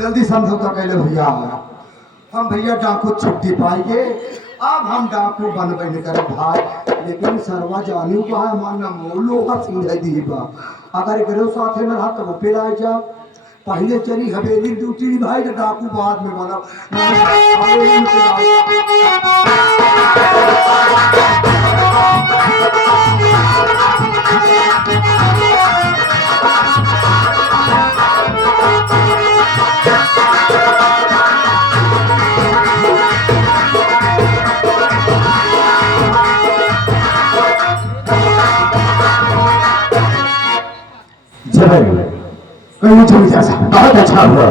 जल्दी समझौता कैले भैया, हम भैया डाकू छुट्टी पाएंगे। अब हम डाकू बन बन कर भाई, लेकिन सरवा जानी को है मानना मोलो का समझाई दी बा। अगर करो साथे में रहा तो पे लाए जा, पहले चली हवेली ड्यूटी भाई तो डाकू बाद में बना। बहुत अच्छा हुआ,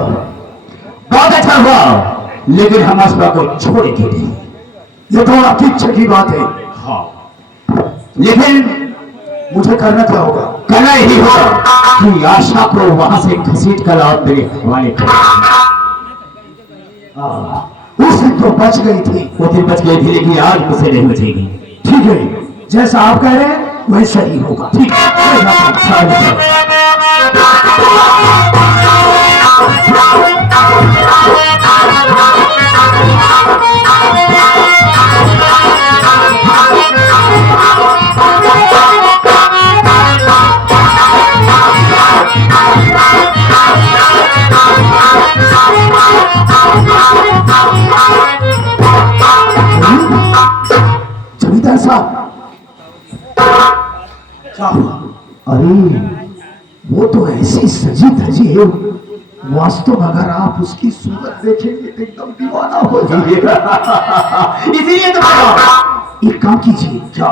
बहुत अच्छा हुआ, लेकिन हम असबा को छोड़ेंगे नहीं। ये तो आपकी इच्छा की बात है। हाँ, लेकिन मुझे करना क्या होगा? करना यही होगा कि आशा को वहां से घसीट कर और मेरे हवाले कर। उस दिन तो बच गई थी, वो दिन बच गई थी, लेकिन आज मुझसे नहीं बचेगी। ठीक है, जैसा आप कह रहे हैं वैसा ही होगा। ठीक है। जमींदार साहब, अरे वो तो ऐसी सजी धजी है, वास्तव में अगर आप उसकी सूरत देखेंगे तो एकदम दीवाना हो जाएगा। इसीलिए तो एक काम कीजिए, क्या?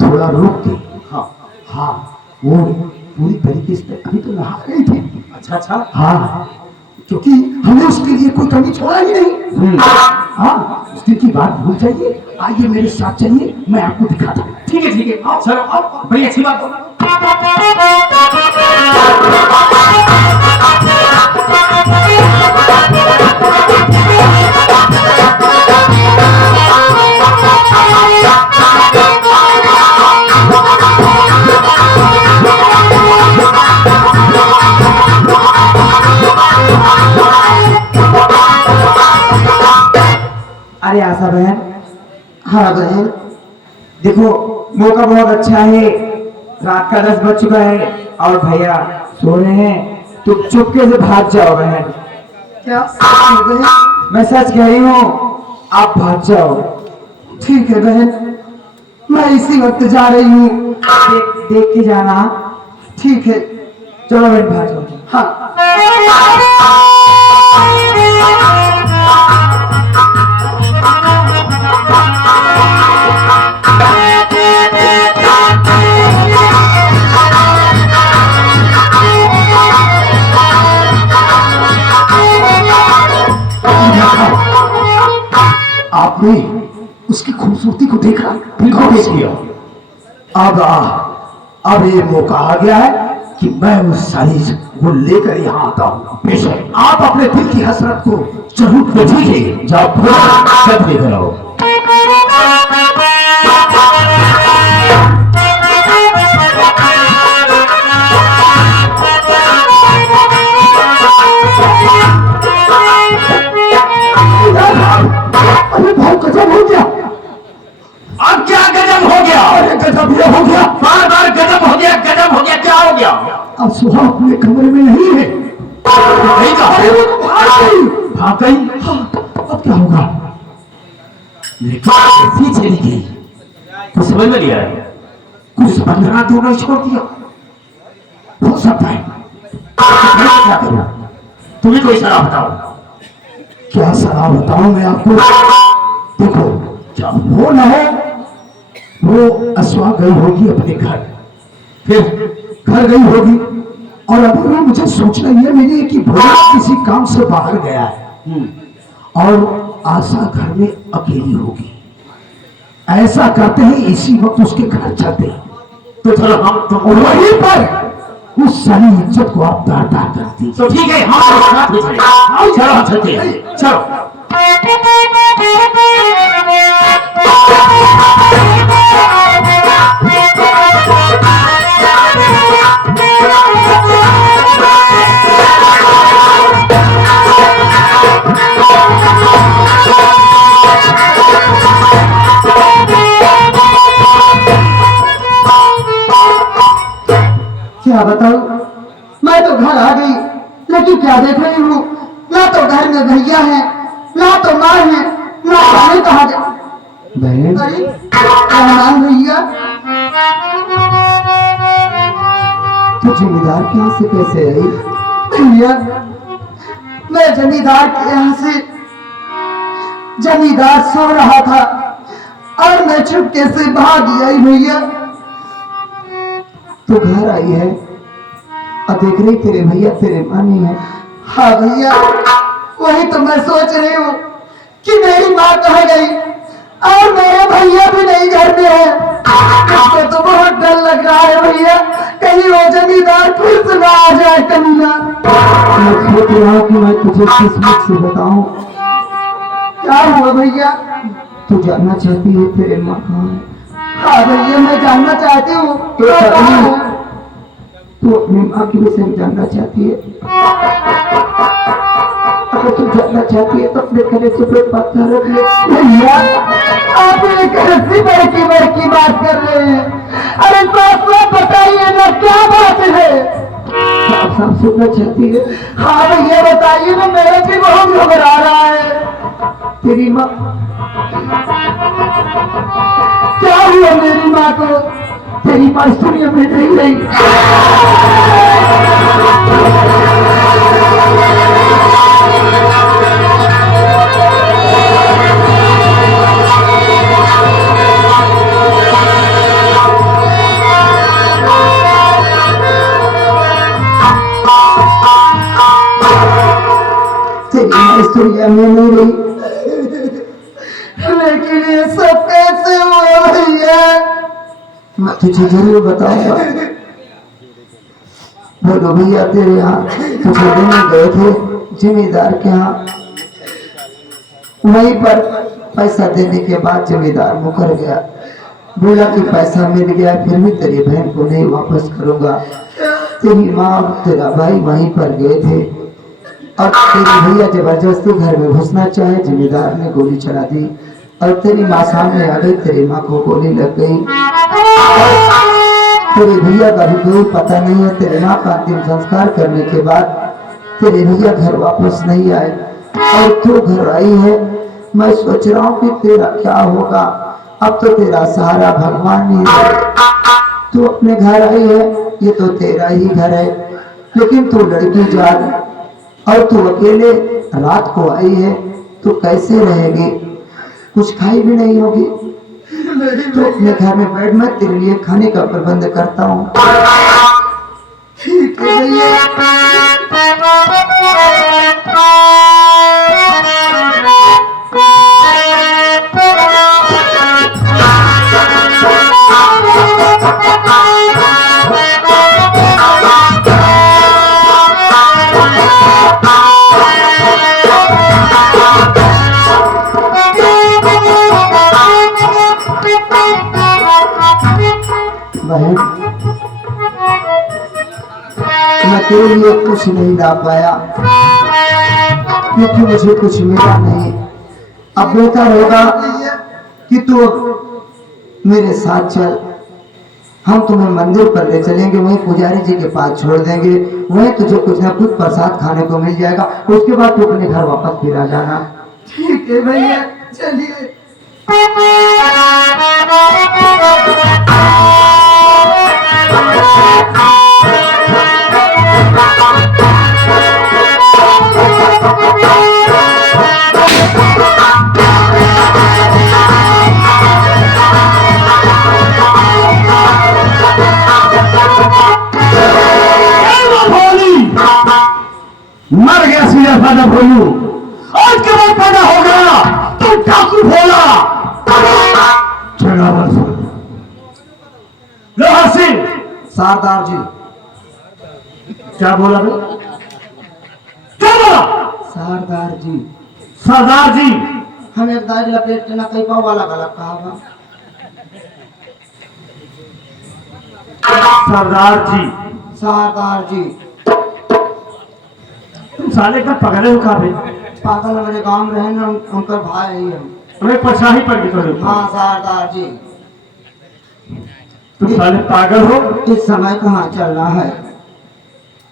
थोड़ा रोक के। हाँ हाँ, वो पूरी तरीके से अभी तो नहा गई थी। अच्छा अच्छा। हाँ, क्योंकि हमने उसके लिए कोई कमी छोड़ा ही नहीं। हाँ, उस दिन की बात भूल जाइए, आइए मेरे साथ चलिए, मैं आपको दिखाता हूँ। ठीक है, आओ चलो, आओ, बड़ी अच्छी बात हो। अरे आशा बहन, हाँ बहन, देखो मौका बहुत अच्छा है, रात का 10 बज चुका है और भैया सो रहे हैं, तो चुपके से भाग जाओ बहन। क्या बहन? मैं सच कह रही हूँ, आप भाग जाओ। ठीक है बहन, मैं इसी वक्त जा रही हूँ। देख के जाना। ठीक है, चलो बहन भाग जाओ। हाँ। आपने उसकी खूबसूरती को देखा? बिल्कुल देख लिया। अब ये मौका आ गया है कि मैं उस सारी को लेकर यहाँ आता हूँ। बेशक, आप अपने दिल की हसरत को जरूर तो ठीक है, जाओ सब लेकर आओ। अरे बहुत गजब हो गया। अब क्या गजब हो गया? अरे गजब ये हो गया, बार बार गजब हो गया, गजब हो गया, क्या हो गया? अब सुहा अपने कमरे में नहीं है। नहीं भाग गई। हाँ, अब क्या होगा? लेकिन कैसी चली गई, कुछ समझ में नहीं आया। कुछ बंधना तो नहीं छोड़ दिया, हो सकता है। मैं क्या करूं? तुम्हें कोई सलाह बताओ। क्या सलाह बताऊं मैं आपको? देखो, क्या? वो ना हो, वो असवा गई होगी अपने घर, फिर घर गई होगी, और अब ना मुझे सोचना ये मेरी कि भोला किसी काम से बाहर गया है और आशा घर में अकेली होगी। ऐसा करते हैं इसी वक्त उसके घर चलते हैं, तो चलो हम तुम और वहीं पर उस सारी इज्जत को आप दार दार करती। तो ठीक है, हम साथ में चले। चलो हम चलते हैं, चलो। क्या बताऊं, मैं तो घर आ गई, लेकिन क्या देख रही हूँ, ना तो घर में भैया है, ना तो माँ है, ना जाने कहा जा। बहन अरे रहमान भैया, तो जमींदार के यहाँ से कैसे आई? भैया मैं जमींदार के यहाँ से, जमींदार सो रहा था और मैं चुपके से भाग आई भैया। तो घर आई है और देख रही तेरे भैया तेरे माँ नहीं है। हाँ भैया, वही तो मैं सोच रही हूँ कि मेरी माँ कहाँ गई और मेरे भैया भी नहीं घर में है। मुझको तो बहुत डर लग रहा है भैया, कहीं वो जमींदार फिर से ना आ जाए कमीना। मैं सोच रहा हूँ कि मैं तुझे किस मुख से बताऊं। क्या हुआ भैया? तू जानना चाहती है तेरे माँ कहाँ है? हाँ भैया मैं जानना चाहती हूँ। तो कहाँ है? तू अपनी माँ के विषय में जानना चाहती है? अगर तू जानना चाहती है तो अपने घरे से कोई बात कर रही है। भैया आप एक ऐसी बड़की बात कर रहे हैं। अरे साफ बताइए ना क्या बात है? साफ साफ सुनना चाहती है? हाँ भैया बताइए ना, मेरा भी बहुत घबरा रहा है। तेरी माँ क्या हुआ मेरी माँ को? तेरी माँ इस दुनिया में नहीं रही। तेरी माँ इस दुनिया में नहीं रही। लेकिन ये सब कैसे हुआ भैया? मैं तुझे जरूर बताऊंगा। बोलो भैया तेरे यहाँ तुझे लेने गए थे जमींदार के यहाँ। वहीं पर पैसा देने के बाद जमींदार मुकर गया, बोला कि पैसा मिल गया फिर भी तेरी बहन को नहीं वापस करूंगा। तेरी माँ और तेरा भाई वहीं पर गए थे और तेरी भैया जबरदस्ती घर में घुसना चाहे, जमींदार ने गोली चला दी और तेरी माँ सामने आ गई, तेरी माँ को गोली लग गई। तेरे भैया का भी कोई पता नहीं है। तेरे माँ का अंतिम संस्कार करने के बाद तेरे भैया घर वापस नहीं आए और तू घर आई है। मैं सोच रहा हूँ कि तेरा क्या होगा। अब तो तेरा सहारा भगवान ही है। तू अपने घर आई है, ये तो तेरा ही घर है, लेकिन तू लड़की जान और तू अकेले रात को आई है, तू कैसे रहेगी? कुछ खाई भी नहीं होगी। तो अपने घर में बैठ, मैं तेरे लिए खाने का प्रबंध करता हूँ। ठीक है भैया। बहन मैं तेरे लिए कुछ नहीं ला पाया क्योंकि मुझे कुछ मिला नहीं। अब बेहतर होगा कि तू मेरे साथ चल, हम तुम्हें मंदिर पर ले चलेंगे, वहीं पुजारी जी के पास छोड़ देंगे, वहीं तुझे कुछ ना कुछ प्रसाद खाने को मिल जाएगा। उसके बाद तू अपने घर वापस फिर आ जाना। ठीक है भैया, चलिए। मर गया सीधा साधा भोलू, आज के बाद पैदा हो गया तो ठाकुर भोला। लोहार सिंह, सरदार जी। क्या बोला बे? क्या बोला? सरदार जी। सरदार जी, हमें दाढ़ी लपेट ना कहीं पाव वाला गलत कहा बा। सरदार जी, सरदार जी। तुम साले का पगले हो कहा बे? पागल हमारे गांव में रहे ना, उनका भाई है हम। हमें पछाही पड़ गई तो। हाँ सरदार जी। तुम साले पागल हो। इस समय कहाँ चलना है?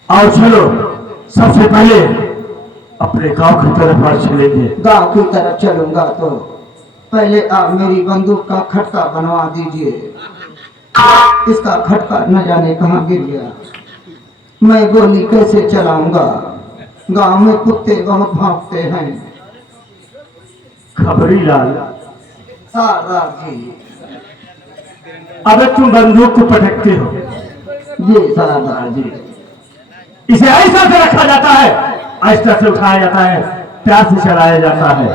आओ चलो, सबसे पहले अपने गांव की तरफ आज चलेंगे। गांव की तरफ चलूंगा तो पहले आप मेरी बंदूक का खटका बनवा दीजिए। इसका खटका न जाने कहाँ गिर गया। मैं गोली कैसे चलाऊंगा? गांव में कुत्ते बहुत भौंकते हैं। खबरी लाल, सरदार जी। अबे तुम बंदूक को पटकते हो। जी सरदार जी। इसे ऐसा से रखा जाता है, ऐसा से उठाया जाता है, प्यार से चलाया जाता है।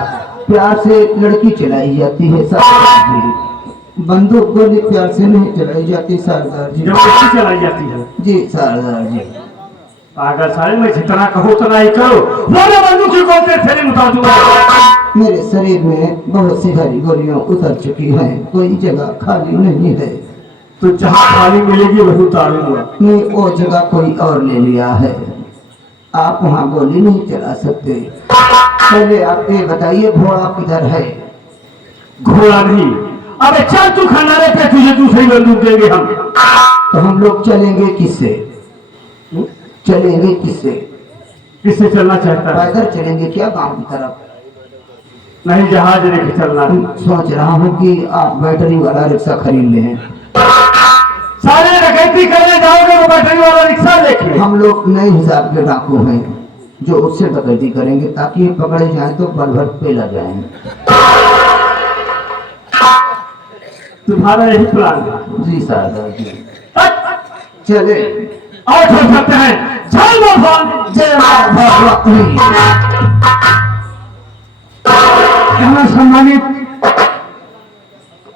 प्यार से लड़की चलाई जाती है सरदार जी। बंदूक गोली प्यार से नहीं चलाई जाती सरदार जी। जब कैसे चलाई जाती है? जी सरदार जी। पागल साले, मैं जितना कहूँ उतना ही करो। बोले बंदूक की कौन से थैली में उतार दूंगा। मेरे शरीर में बहुत सी हरी गोलियां उतर चुकी हैं, कोई जगह खाली नहीं है। तो जहाँ खाली मिलेगी वही उतारूंगा। नहीं, वो जगह कोई और ले लिया है। आप वहाँ गोली नहीं चला सकते। पहले आप ये बताइए घोड़ा किधर है? घोड़ा नहीं। अबे चल तू खंडारे पे, तुझे दूसरी बंदूक देंगे हम। तो हम लोग चलेंगे किससे? चलेंगे किससे? किससे चलना चाहता है? पैदल चलेंगे क्या गांव की तरफ? नहीं, जहाज लेके चलना है। सोच रहा हूँ कि आप बैटरी वाला रिक्शा खरीद लें। सारे डकैती करने जाओगे वो बैटरी वाला रिक्शा लेके। हम लोग नए हिसाब के डाकू हैं जो उससे डकैती करेंगे ताकि पकड़े जाएं तो बल भर पेला जाएं। तुम्हारा यही प्लान है? जी सरदार जी। चले और चल सकते हैं। जय भगवान, जय भगवती। हमारा सम्मानित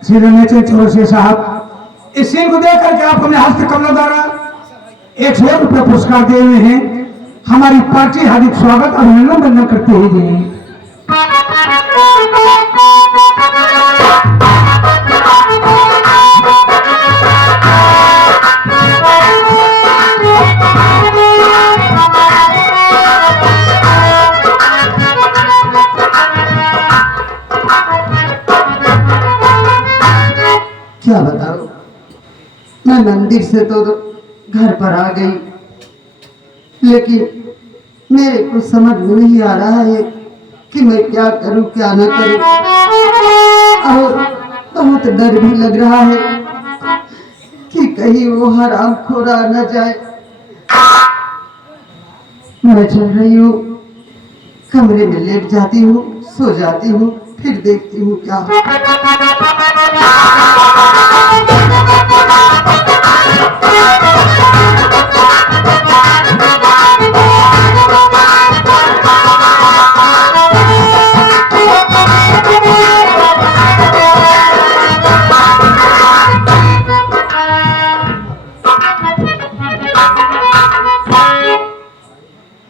श्री रणेचर चौरसिया साहब, इस सीन को देख करके आप हमें हस्त कमला द्वारा 100 रुपये पुरस्कार दे हुए हैं। हमारी पार्टी हार्दिक स्वागत अभिनंदन वंदन करते हुए जी। क्या बताऊं, मैं मंदिर से तो घर पर आ गई, लेकिन मेरे को समझ में नहीं आ रहा है कि मैं क्या करूं क्या न करूं, और बहुत डर भी लग रहा है कि कहीं वो हराम खोरा न जाए। मैं चल रही हूँ, कमरे में लेट जाती हूँ, सो जाती हूँ, फिर देखती हूँ क्या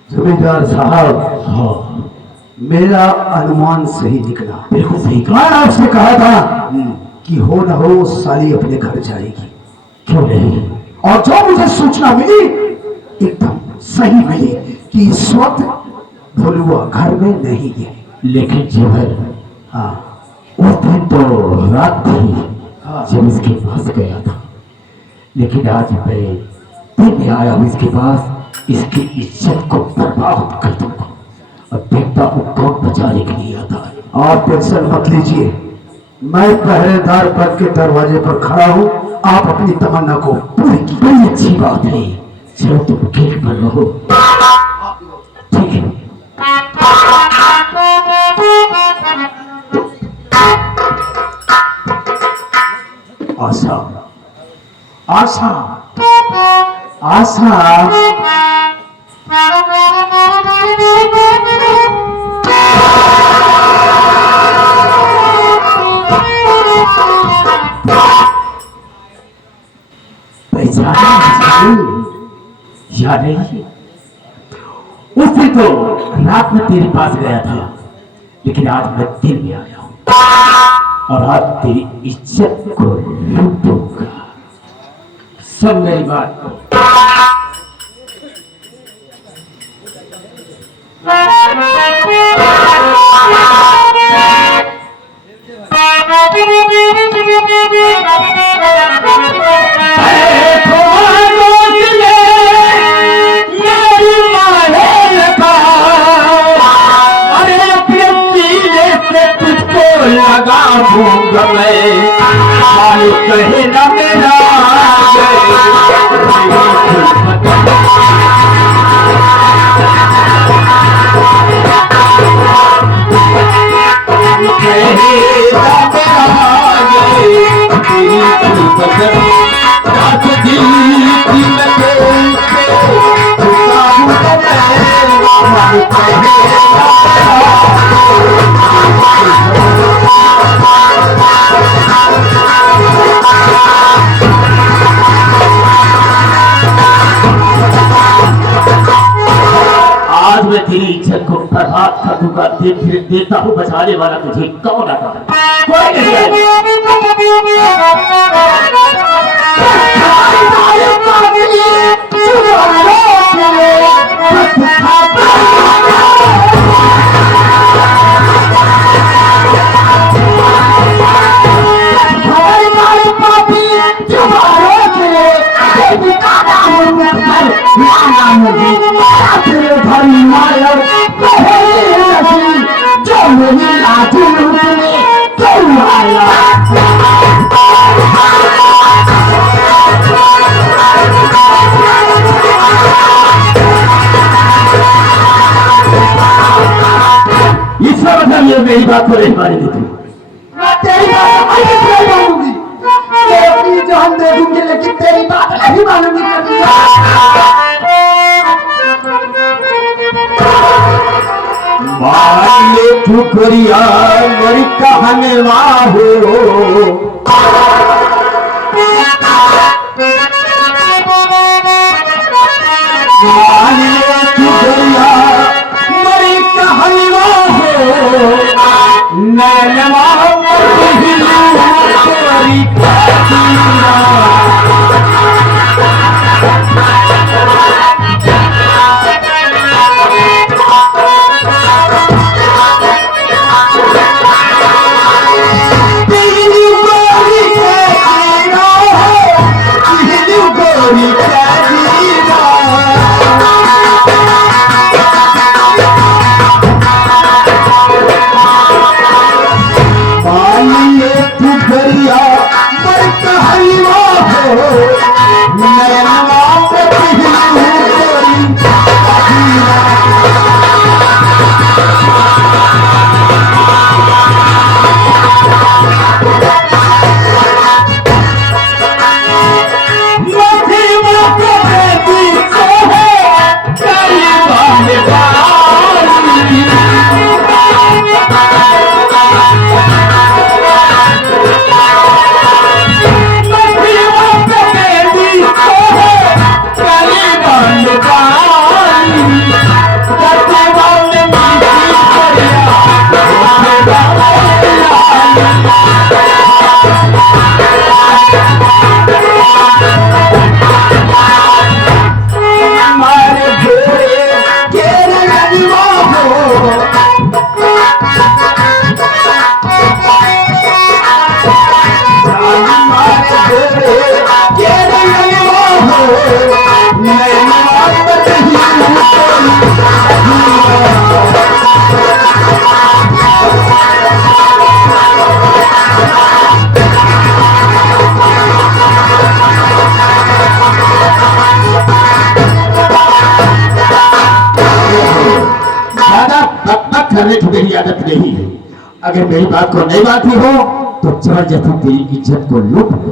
जमींदार साहब। हाँ, मेरा अनुमान सही निकला। बिल्कुल सही कहा। मैंने आपसे कहा था कि हो न हो साली अपने घर जाएगी। क्यों नहीं? और जो मुझे सूचना मिली एकदम सही मिली कि इस वक्त भोलुआ घर में नहीं है। लेकिन जीवन, हाँ, उस दिन तो रात थी जब इसके पास गया था, लेकिन आज मैं दिन में आया हूँ इसके पास। इसकी इज्जत को बर्बाद कर दूंगा और देखता हूँ कौन बचाने के लिए आता है। आप टेंशन मत लीजिए, मैं पहरेदार पद के दरवाजे पर खड़ा हूँ। आप अपनी तमन्ना को पूरी की। बड़ी अच्छी बात है, चलो तुम गेट पर रहो। ठीक है। आशा, आशा, आशा। या नहीं? उस दिन तो रात में तेरे पास गया था, लेकिन आज मैं दिन में आया हूं और आज तेरी इज्जत को लूटूंगा। सब मेरी बात को। कहना मेरा आज मैं तेरी इज्जत को बर्बाद कर दूंगा। फिर देता हूँ बचाने वाला तुझे कौन आता है? कोई नहीं इसका मतलब ये मेरी बात को नहीं मानेगी तू। मैं तेरी बात नहीं मानूंगी। मैं अपनी जान दे दूंगी लेकिन तेरी बात नहीं मानूंगी। मान ले ठुकरिया मेरी कहने हो मान ले ठुकरिया मेरी कहने हो नैनवा तेरी करने की मेरी आदत नहीं है। अगर मेरी बात को नहीं मानती हो तो जबरदस्ती तेरी इज्जत को लूट लो।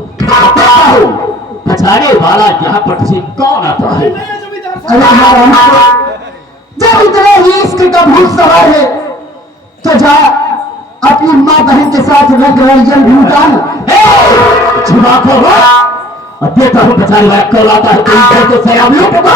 बचाने वाला यहाँ पर तुझे कौन आता है? अरे महाराज, जब इतना ही इश्क का भूत सवार है तो जा अपनी माँ बहन के साथ जल भी उतार जुआ को हो और देता हूँ बचाने वाला कौन आता है? तेरी इज्जत को सयाम लूटूंगा।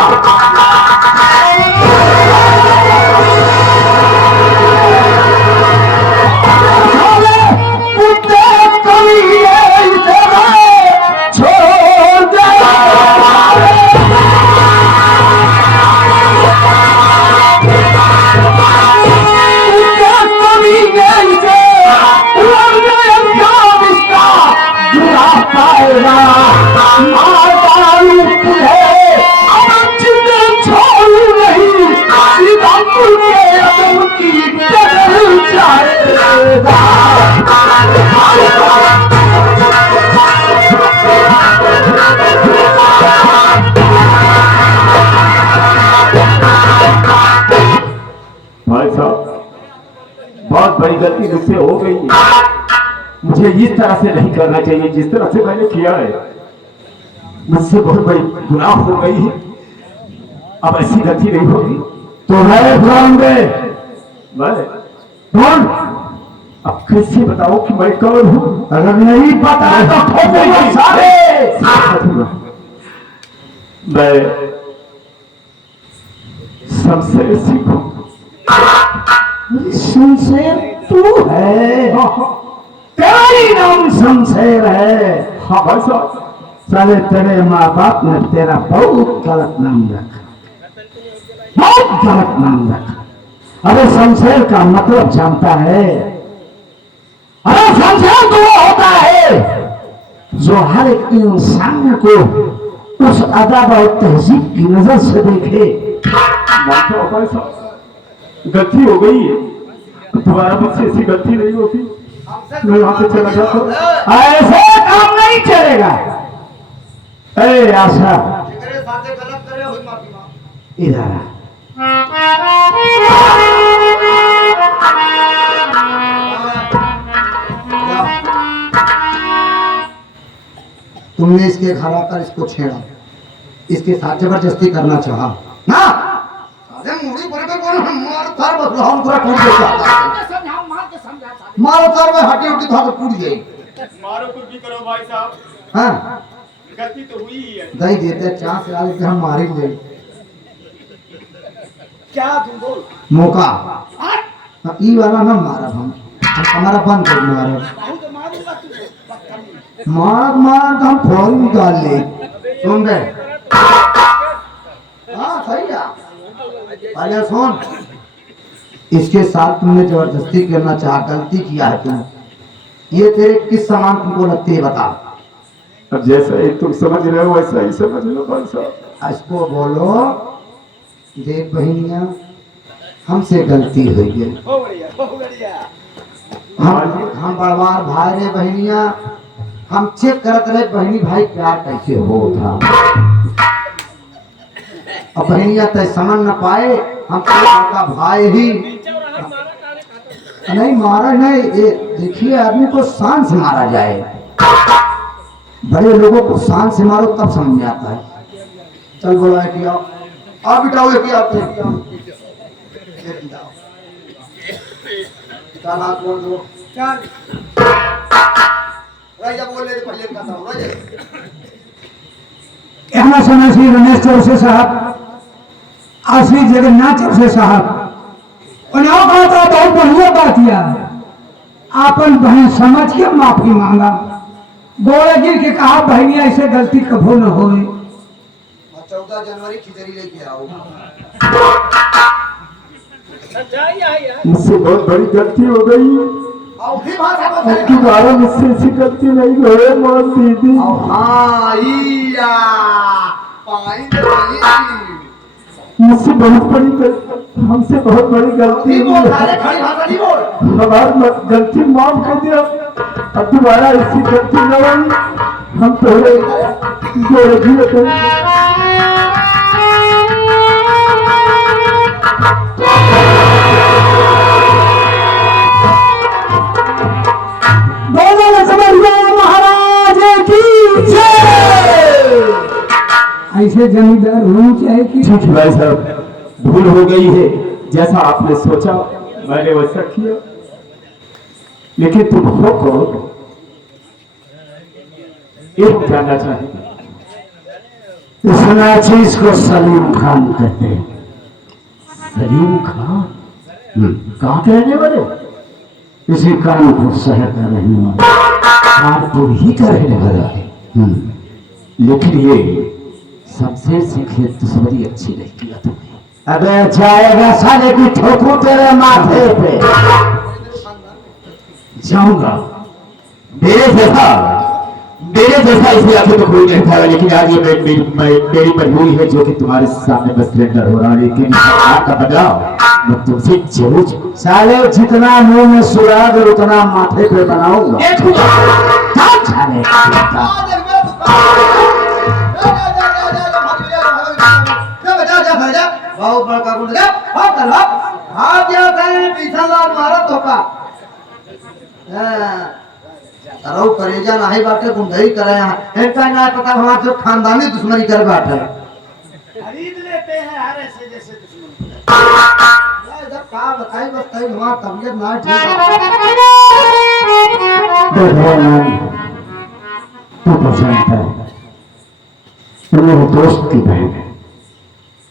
बहुत बड़ी गलती मुझसे हो गई है। मुझे इस तरह से नहीं करना चाहिए जिस तरह से मैंने किया है। मुझसे बहुत बड़ी गुनाह हो गई है। अब ऐसी गलती नहीं होगी। तो है कौन बे? मैं कौन? अब कैसे बताओ कि मैं कौन हूँ? अगर नहीं पता है तो ठोकेगा सारे। मैं शमशेर सिंह हूँ। शमशेर तू है? तेरा ही नाम शमशेर है? हाँ भाई साहब। साले तेरे माँ बाप ने तेरा बहुत गलत नाम रखा, बहुत गलत नाम रखा। अरे शमशेर का मतलब जानता है? अरे शमशेर तो वो होता है जो हर एक इंसान को उस अदब और तहजीब की नजर से देखे। मानता हूँ भाई साहब, गलती हो गई है। दोबारा मुझसे ऐसी गलती नहीं होती। मैं वहां से चला जाता हूँ। ऐसे काम नहीं चलेगा। ए आशा, इधर आ। तुमने इसके घर आकर इसको छेड़ा, इसके साथ जबरदस्ती करना चाहा ना? अरे मुड़ी पर पे कौन मार थार बस हम पूरा टूट गया। मारो थार में हड्डी उड्डी था तो टूट गई। मारो कुछ भी करो भाई साहब, हाँ गलती तो हुई ही है। दही देते चांस से आगे हम मारेंगे। क्या तुम बोल? मौका ई वाला ना मारा हम हमारा बंद कर मारा। मार मार तो हम फोन निकाल ले। सुन बे, हाँ सही है। पहले सुन, इसके साथ तुमने जबरदस्ती करना चाहा, गलती किया है तुम। ये तेरे किस सामान तुमको लगती है बता। अब जैसा ही तुम समझ रहे हो वैसा ही समझ लो भाई साहब। इसको बोलो, देख बहनिया हमसे गलती हुई है। हम बड़वार भाई रे बहनिया, हम चेक करत रहे बहनी भाई प्यार कैसे हो था। अब बहनिया तय समझ न पाए, हम का भाई ही नहीं मारा नहीं। ये देखिए आदमी को शान से मारा जाए, बड़े लोगों को शान से मारो तब समझ में आता है। चल बोला है कि आप बिठाओ कि आप चल हाथ बोल दो। कहना सुना श्री रमेश चौरसे साहब और श्री जगन्नाथ चौरसे साहब उन्होंने कहा था बहुत बढ़िया बात किया। आपन बहन समझ के माफी मांगा, गोड़ा गिर के कहा बहनिया ऐसे गलती कभो न हो। 14 जनवरी खिचड़ी लेके आओ। मुझसे बहुत बड़ी गलती हो गई। अब दोबारा मुझसे ऐसी गलती नहीं हो मां दीदी। मुझसे बहुत बड़ी गलती, हमसे बहुत बड़ी गलती हुई है। हमारी गलती माफ कर दिया। अब दोबारा ऐसी गलती न होगी। हम पहले महाराज की ऐसे जमींदार होनी चाहिए कि ठीक है भाई साहब, भूल हो गई है। जैसा आपने सोचा मैंने वैसा किया। लेकिन तुम हो कौन, ये जानना चाहेंगे। इस चीज को सलीम खान कहते हैं। सलीम खान कहाँ के रहने वाले? इसी कानपुर शहर का रहने वाला। कानपुर ही का रहने वाला है। लेकिन ये शमशेर सिंह है तो बड़ी अच्छी नहीं किया तुमने। अबे जाएगा साले की ठोकू तेरे माथे पे। जाऊंगा। मेरे जैसा इस इलाके में कोई नहीं था। लेकिन आज ये मेरी मजबूरी है जो कि तुम्हारे सामने बस सरेंडर हो रहा है। लेकिन आपका बदलाव मैं तुमसे जरूर। साले जितना मुंह में सुराग उतना माथे पे बनाऊंगा। साले बहुत बड़का गुंडा पीछा लाल मारा धोखा अरे करेजा नहीं बाटे गुंडई करे यहाँ एक का ना पता हमारे जो खानदानी दुश्मनी कर बैठे खरीद लेते हैं हर ऐसे जैसे दुश्मन इधर का बताई बस कहीं हमारा तबीयत ना ठीक तू तो जानता है तू मेरे दोस्त की बहन है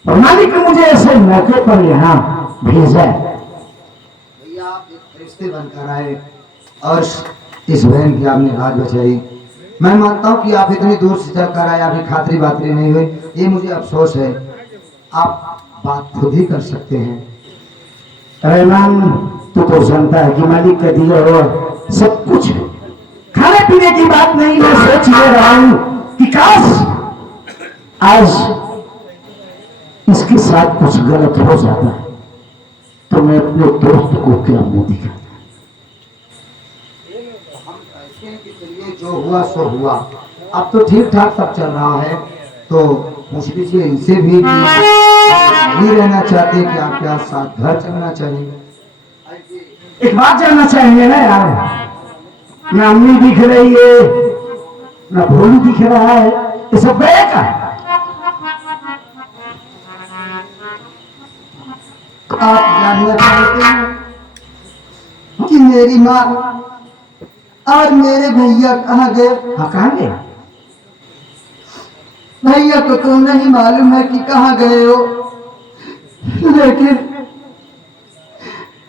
और मालिक ने मुझे ऐसे मौके पर यहाँ भेजा है। भैया आप एक रिश्ते बनकर आए और इस बहन की आपने राज बचाई। मैं मानता हूँ कि आप इतनी दूर से चल कर आए, आपकी खातरी बातरी नहीं हुई, ये मुझे अफसोस है। आप बात खुद ही कर सकते हैं। रहमान तू तो जानता है कि मालिक का दिया हुआ सब कुछ है। खाने पीने की बात नहीं, मैं सोच ले रहा हूँ कि काश आज इसके साथ कुछ गलत हो जाता है तो मैं अपने दोस्त को क्या मुंह दिखाता। जो हुआ सो हुआ, अब तो ठीक ठाक सब चल रहा है, तो पूछ लीजिए इनसे भी नहीं रहना चाहते कि आपके साथ घर चलना चाहिए। एक बात जानना चाहेंगे ना यार, ना अम्मी दिख रही है ना भोलू दिख रहा है, ये सब गए का? आप जानना चाहते हैं कि मेरी माँ और मेरे भैया कहाँ गए? हाँ कहाँ गए? भैया को तो नहीं मालूम है कि कहाँ गए हो, लेकिन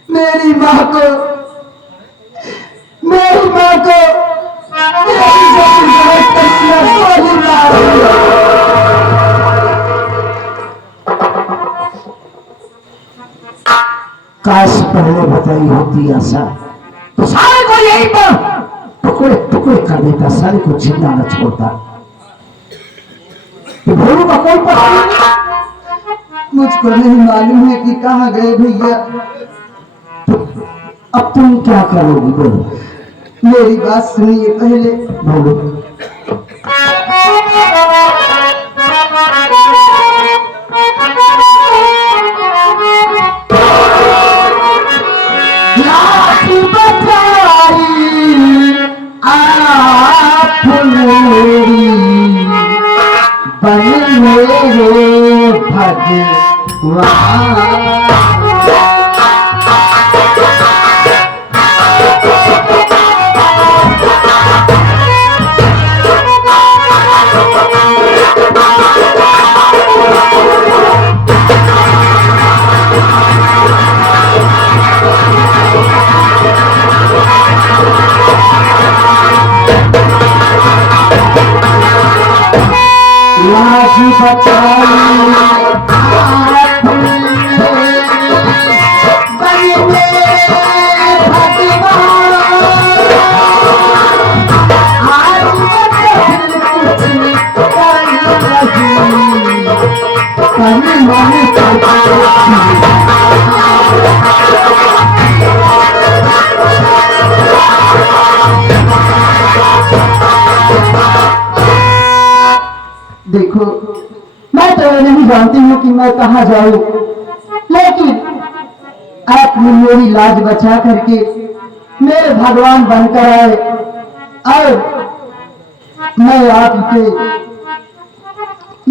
मेरी माँ को काश पहले बताई होती ऐसा तो सारे को यही पर टुकड़े टुकड़े कर देता, सारे को जिंदा न छोड़ता। तो भोलू का कोई पता नहीं, मुझको नहीं मालूम है कि कहाँ गए भैया। तो अब तुम क्या करोगी बोलो? मेरी बात सुनिए पहले। बोलो। देखो, मैं तो ये नहीं जानती हूँ कि मैं कहाँ जाऊँ, लेकिन आपने मेरी लाज बचा करके मेरे भगवान बनकर आए और मैं आपके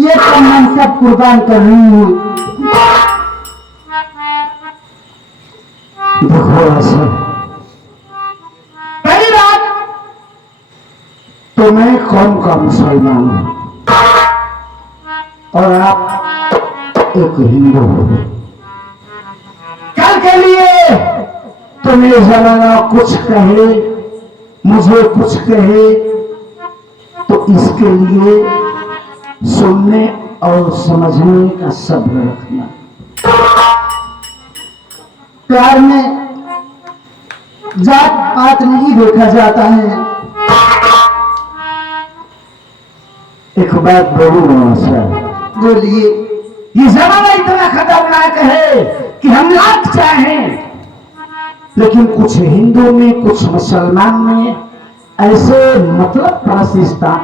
ये सम्मान सब कुर्बान कर रही हूँ। देखो ऐसा पहली बात तो मैं कौन का मुसलमान हूं और आप एक हिंदू हो। कल के लिए तो मेरे जमाना कुछ कहे, मुझे कुछ कहे, तो इसके लिए सुनने और समझने का सब्र रखना। प्यार में जात पात नहीं देखा जाता है। एक बात बोलूं सर, बोलिए। ये जमाना इतना खतरनाक है कि हम लाख चाहें, लेकिन कुछ हिंदू में कुछ मुसलमान में ऐसे मतलब परस्त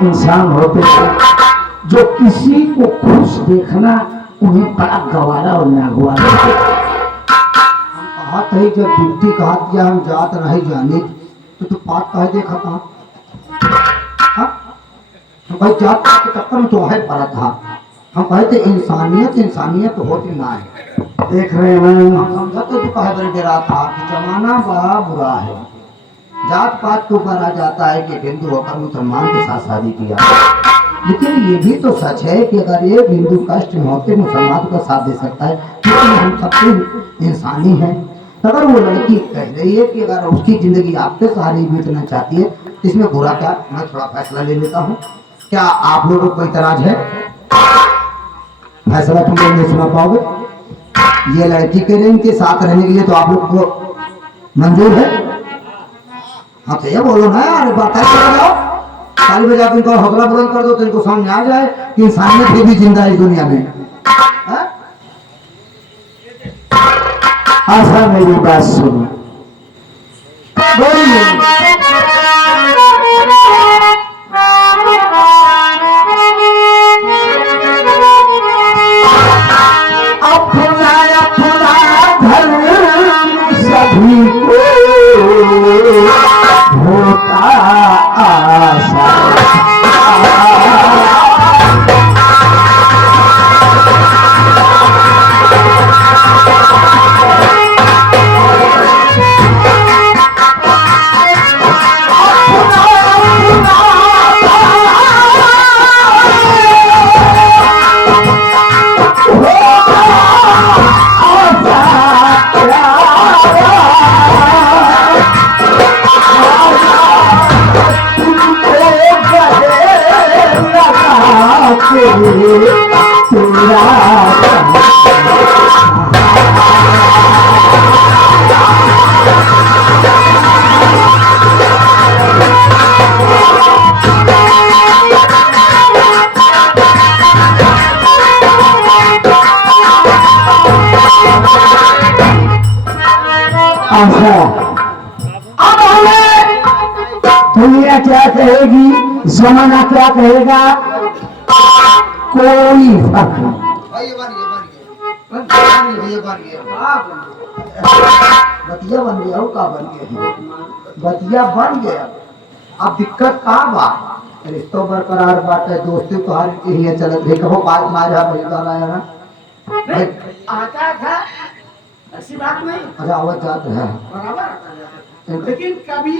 इंसान होते हैं जो किसी को खुश देखना उन्हें बड़ा गवारा और नागवारा। बात है जब ड्यूटी कहा दिया हम जात नहीं जाने तो तू बात कह देखा कहा हम भाई जात पात के चक्कर में तो है पड़ा था। हम कहते इंसानियत इंसानियत होती ना है। देख रहे हैं हम समझते तो कहे बड़े डरा था कि जमाना बड़ा बुरा है। जात पात के ऊपर आ जाता है कि हिंदू होकर मुसलमान के साथ शादी किया, लेकिन ये भी तो सच है कि अगर एक हिंदू कष्ट में होते मुसलमान का साथ दे सकता है, क्योंकि हम सबसे इंसानी हैं। अगर वो लड़की कह रही है कि अगर उसकी जिंदगी आपके सहारे बीतना चाहती है तो इसमें बुरा क्या, मैं थोड़ा फैसला ले लेता हूँ। क्या आप लोगों को कोई इतराज है? फैसला तुम लोग नहीं सुना पाओगे। ये लड़की के लिए इनके साथ रहने के लिए तो आप लोग को मंजूर है? हाँ तो ये बोलो ना यार, बात है जाओ ताली बजा के इनका हौसला बुलंद कर दो तो इनको समझ आ जाए कि इंसानियत भी, भी जिंदा है इस दुनिया में। आशा मेरी बात सुनो, बोलिए। अपना अपना धर्म सभी को होता आशा। अब हमें दुनिया क्या कहेगी, जमाना क्या कहेगा, कोई फर्क नहीं। बतिया बन गया हो, का बन गया, बतिया बन गया। अब दिक्कत का बात, रिश्तों बरकरार बात है, दोस्ती तो हर यही है। चलो देखो बात हमारे यहाँ भाई गाना है ना, आता था ऐसी बात नहीं, अच्छा आवाज जात है बराबर आता जाता, लेकिन कभी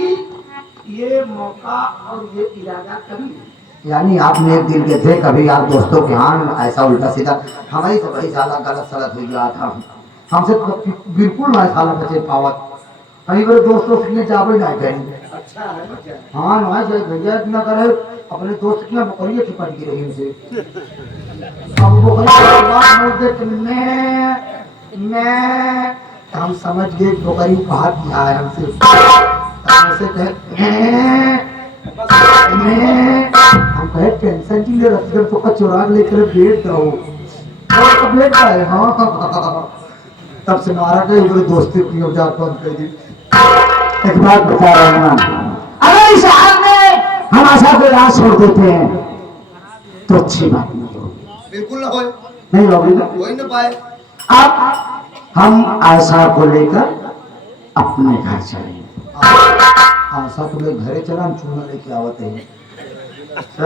ये मौका और ये इरादा कभी नहीं। यानी आपने एक दिन के थे कभी आप दोस्तों के यहाँ ऐसा उल्टा सीधा हमारी से भाई साला गलत सलत हो गया था, हमसे तो बिल्कुल ना साला बचे पावत। कई बार दोस्तों से जाबे ना करेंगे। अच्छा है, हाँ ना भैया इतना करे अपने दोस्त की बकरी चिपट गई रही उनसे। अब बकरी मैं हम समझ गए बकरी बाहर किया है हमसे, हम कहे टेंशन की ले रखकर तो चुराग लेकर बैठ दो बैठ गए। हाँ तब से मारा गए इधर दोस्ती की बंद कर दी। एक बात बता रहे हैं, अगर इस हाल में हम आशा को राह छोड़ देते हैं तो अच्छी बात नहीं होगी, बिल्कुल ना हो, नहीं होगी ना, हो ही ना पाए। अब हम आशा को लेकर अपने घर चलेंगे। आशा तुम्हें घरे चला, हम चूना लेके आवत है।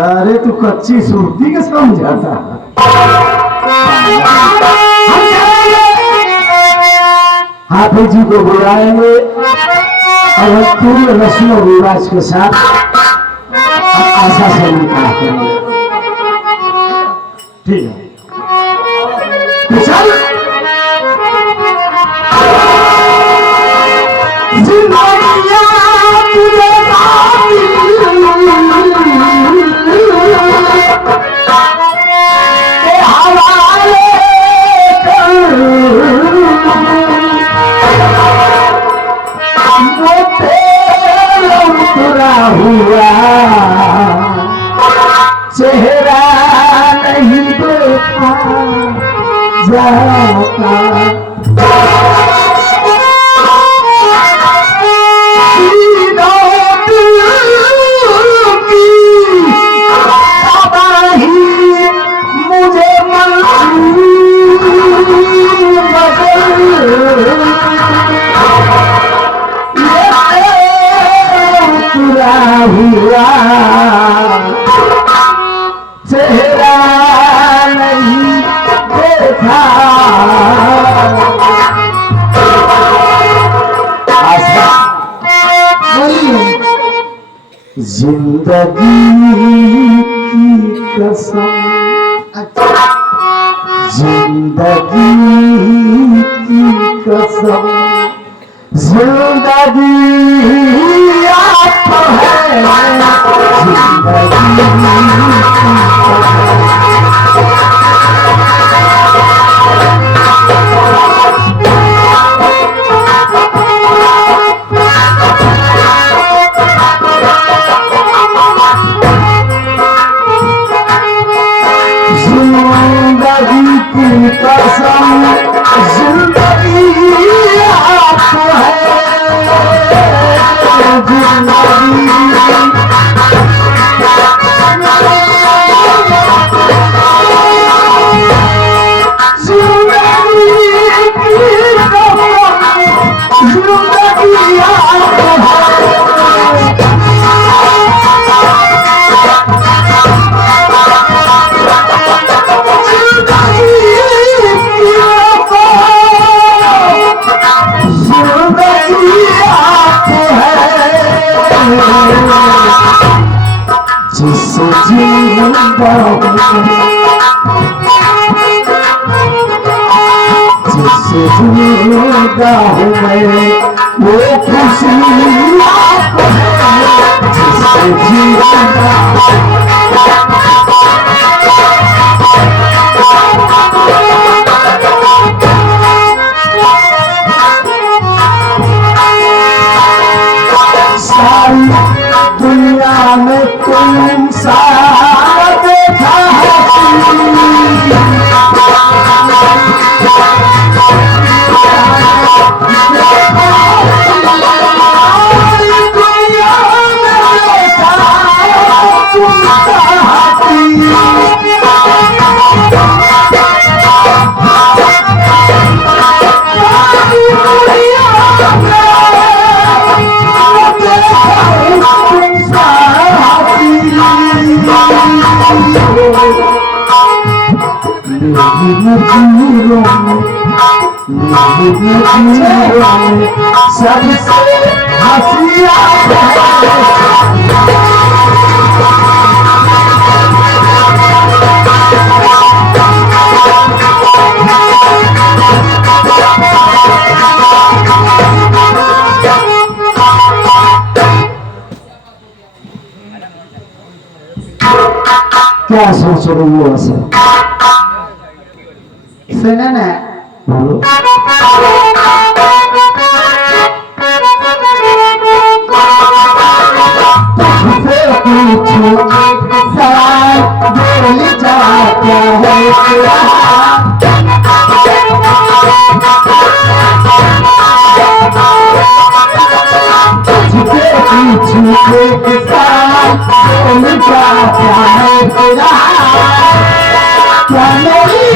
अरे तू कच्ची सूरती के समझाता, हाफिज जी को बुलाएंगे और पूरे रस्म और रिवाज के साथ आशा से निकाह करेंगे। ठीक है तो चल हुआ चेहरा नहीं देखा जाता, मुझे मंजूर जिंदगी की कसम, जिंदगी की कसम, जिंदगी आप है, जिंदगी की कसम, जिंदगी आप है, जिससे जिंदा जिससे जिंदा हूँ मैं, वो खुशी आपको है, जिससे जिंदा सारी दुनिया में तुम सा देखा सबसे हंसिया क्या सोच रही हो ऐसे? सुना ना, बोलो। तुझसे पूछो सवाल बोल जा क्या है तुझसे पूछो सवाल बोल जा क्या है तेरा, क्या नहीं